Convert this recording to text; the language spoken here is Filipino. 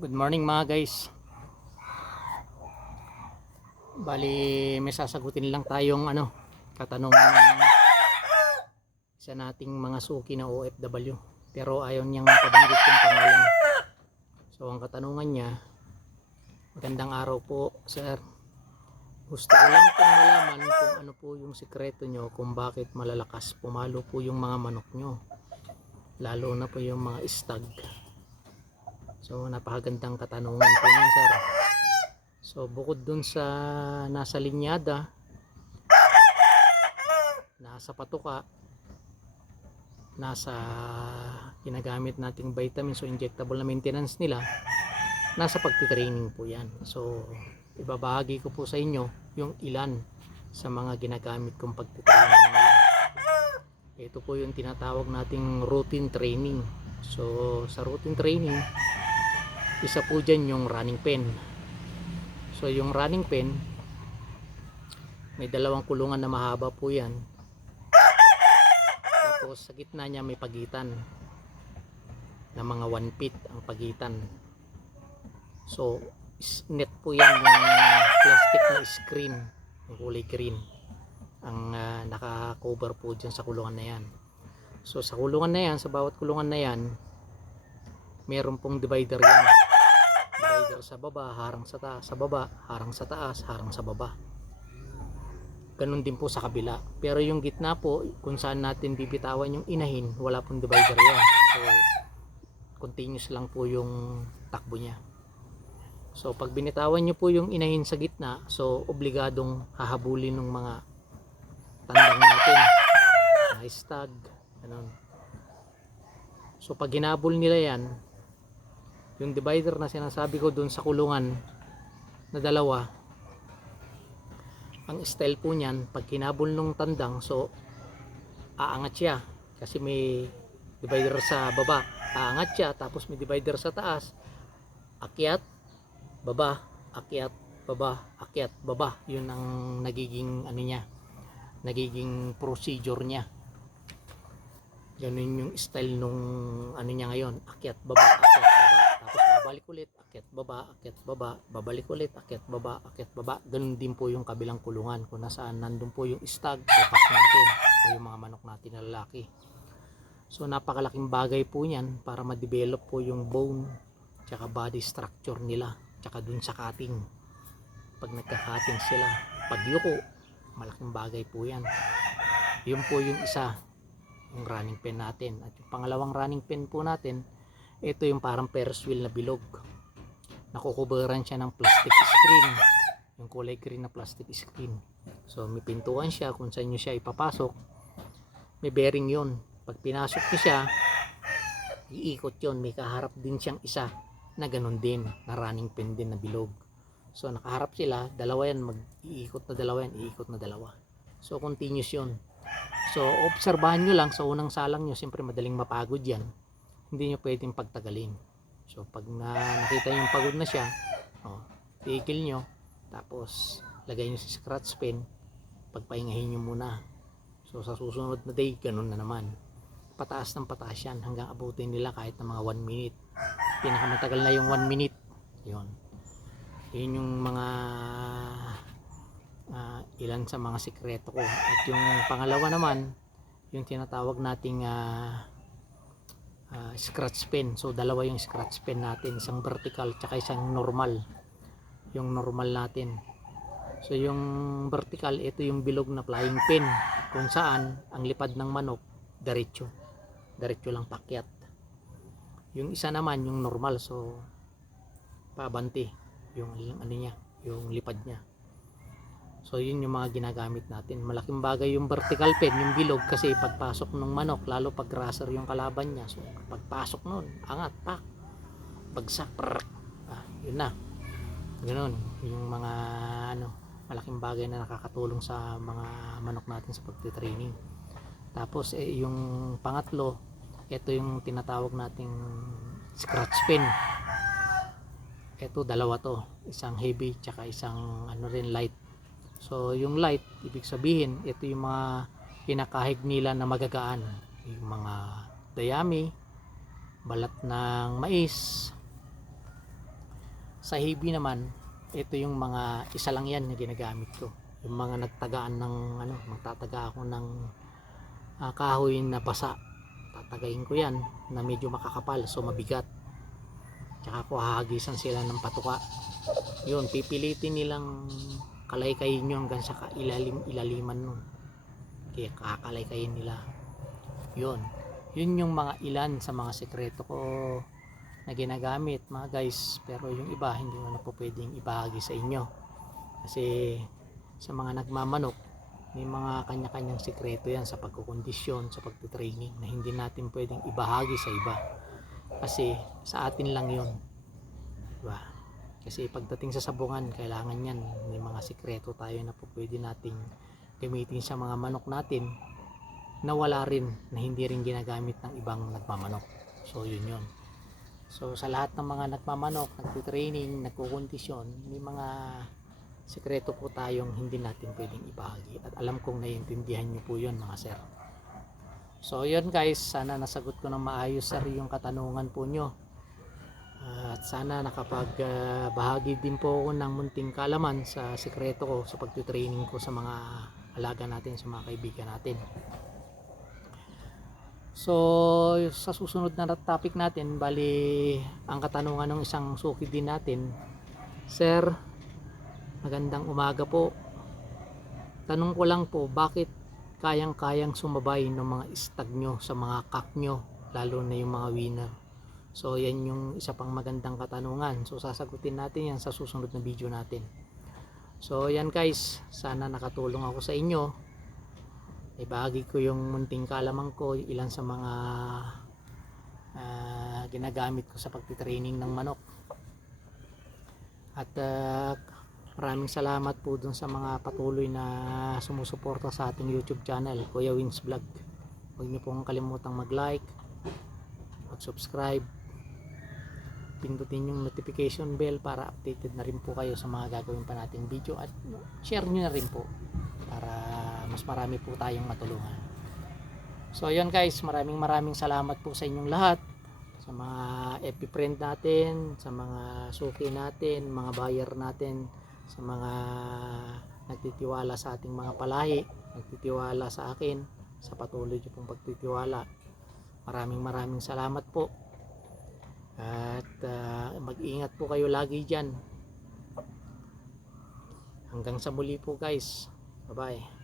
Good morning mga guys. Bali may sasagutin lang tayong katanungan ng isa nating mga suki na OFW. Pero ayaw niyang pabanggit yung pangalan. So ang katanungan niya, magandang araw po sir. Gusto ko lang pong malaman kung ano po yung sikreto nyo kung bakit malalakas pumalo po yung mga manok nyo. Lalo na po yung mga stag. So napakagandang katanungan po niya sir. So bukod dun sa nasa linyada, nasa patuka, nasa ginagamit nating vitamins o injectable na maintenance nila, nasa pagtitraining po yan. So ibabahagi ko po sa inyo yung ilan sa mga ginagamit kong pagtitraining nila. Ito po yung tinatawag nating routine training. So sa routine training, isa po dyan yung running pen. So yung running pen, may dalawang kulungan na mahaba po yan. Tapos sa gitna niya may pagitan na mga 1 feet ang pagitan. So net po yan yung plastic na screen, yung kulay green, ang naka-cover po dyan sa kulungan na yan. So sa kulungan na yan, sa bawat kulungan na yan, meron pong divider yan. Divider sa baba, harang sa taas, sa baba, harang sa taas, harang sa baba. Ganun din po sa kabila. Pero yung gitna po, kung saan natin bibitawan yung inahin, wala pong divider yan. So continuous lang po yung takbo niya. So pag binitawan nyo po yung inahin sa gitna, so obligadong hahabulin ng mga tandang natin, mga stag, ganun. So pag hinabol nila yan, yung divider na sinasabi ko dun sa kulungan na dalawa, ang style po niyan, pag hinabol nung tandang, so aangat siya kasi may divider sa baba, aangat siya, tapos may divider sa taas, akyat, baba, akyat, baba, akyat, baba. Yun ang nagiging niya, nagiging procedure niya. Ganun yung style nung niya ngayon, akyat, baba, akyat, baba, tapos babalik ulit, akyat, baba, akyat, baba, babalik ulit, akyat, baba, akyat, baba. Ganun din po yung kabilang kulungan kung nasaan nandun po yung stag, pepas natin, o yung mga manok natin na lalaki. So napakalaking bagay po niyan para ma-develop po yung bone tsaka body structure nila, tsaka dun sa cutting. Pag nagka-cutting sila, pag yuko, malaking bagay po yan. Yun po yung isa, yung running pen natin. At yung pangalawang running pen po natin, ito yung parang Ferris wheel na bilog. Nakukuberan siya ng plastic screen, yung kulay green na plastic screen. So may pintuan siya kung saan nyo siya ipapasok, may bearing yun. Pag pinasok nyo siya, iikot yun. May kaharap din siyang isa na ganun din, na running pen din na bilog. So nakaharap sila, dalawa yan, mag-iikot na dalawa yan, iikot na dalawa. So continuous yun. So obserbahan nyo lang sa unang salang nyo, siyempre madaling mapagod yan, hindi nyo pwedeng pagtagalin. So pag nakita nyo pagod na siya, tigil nyo, tapos lagay nyo sa scratch pen, pagpahingahin nyo muna. So sa susunod na day, ganun na naman, pataas ng pataas yan hanggang abutin nila kahit na mga 1 minute. Pinakamatagal na yung 1 minute. Yun yung mga ilan sa mga sikreto ko. At yung pangalawa naman, yung tinatawag nating scratch pen. So dalawa yung scratch pen natin, isang vertical tsaka isang normal. Yung normal natin, so yung vertical, ito yung bilog na flying pen kung saan ang lipad ng manok diretso lang pakyat. Yung isa naman yung normal, so pabanti yung niya, yung lipad niya. So yun yung mga ginagamit natin. Malaking bagay yung vertical pen, yung bilog, kasi pagpasok ng manok, lalo pag racer yung kalaban niya, so pagpasok nun, angat, pak, bagsak, yun na, ganoon. Yung mga malaking bagay na nakakatulong sa mga manok natin sa pagtitraining. Tapos yung pangatlo, ito yung tinatawag nating scratch pen. Ito dalawa to, isang heavy tsaka isang rin light. So yung light, ibig sabihin ito yung mga pinakahig nila na magagaan, yung mga dayami, balat ng mais, Sa heavy naman, ito yung mga isa lang yan na ginagamit ko. Yung mga nagtagaan ng magtataga ako ng kahoy na basa. Tatagayin ko yan na medyo makakapal, so mabigat. Tsaka ko hahagisan sila ng patuka. Yun, pipilitin nilang kalaykayin nyo hanggang sa ilaliman nun. Kaya kakalaykayin nila. Yun yung mga ilan sa mga sekreto ko na ginagamit mga guys, pero yung iba hindi ko na po pwedeng ibahagi sa inyo kasi sa mga nagmamanok may mga kanya-kanyang sekreto yan sa pagkukondisyon, sa pagtitraining na hindi natin pwedeng ibahagi sa iba kasi sa atin lang yun, diba? Kasi pagdating sa sabungan kailangan yan, may mga sekreto tayo na po pwede nating gamitin sa mga manok natin na wala rin, na hindi rin ginagamit ng ibang nagmamanok. So yun. So sa lahat ng mga nagmamanok, nagtitraining, nagkukondisyon, may mga sekreto po tayong hindi natin pwedeng ibahagi at alam kong naiintindihan nyo po yun mga sir. So yun guys, sana nasagot ko ng maayos sir yung katanungan po nyo at sana nakapagbahagi din po ako ng munting kalaman sa sekreto ko sa pagtitraining ko sa mga alaga natin, sa mga kaibigan natin. So sa susunod na topic natin, bali ang katanungan ng isang suki din natin, sir, magandang umaga po. Tanong ko lang po, bakit kayang-kayang sumabay ng mga stag nyo sa mga cock nyo, lalo na yung mga winner? So yan yung isa pang magandang katanungan. So sasagutin natin yan sa susunod na video natin. So yan guys, sana nakatulong ako sa inyo. Ibahagi ko yung munting kaalaman ko, ilan sa mga ginagamit ko sa pagtitraining ng manok. At maraming salamat po dun sa mga patuloy na sumusuporta sa ating YouTube channel, Kuya Wins Vlog. Huwag niyo pong kalimutang mag-like, mag-subscribe, pindutin yung notification bell para updated na rin po kayo sa mga gagawin pa nating video at share nyo na rin po para mas marami po tayong matulungan. So ayun guys, maraming salamat po sa inyong lahat, sa mga FB friend natin, sa mga suki natin, mga buyer natin, sa mga nagtitiwala sa ating mga palahi, nagtitiwala sa akin, sa patuloy nyo pong pagtitiwala. Maraming salamat po at mag-ingat po kayo lagi dyan. Hanggang sa muli po guys, bye bye.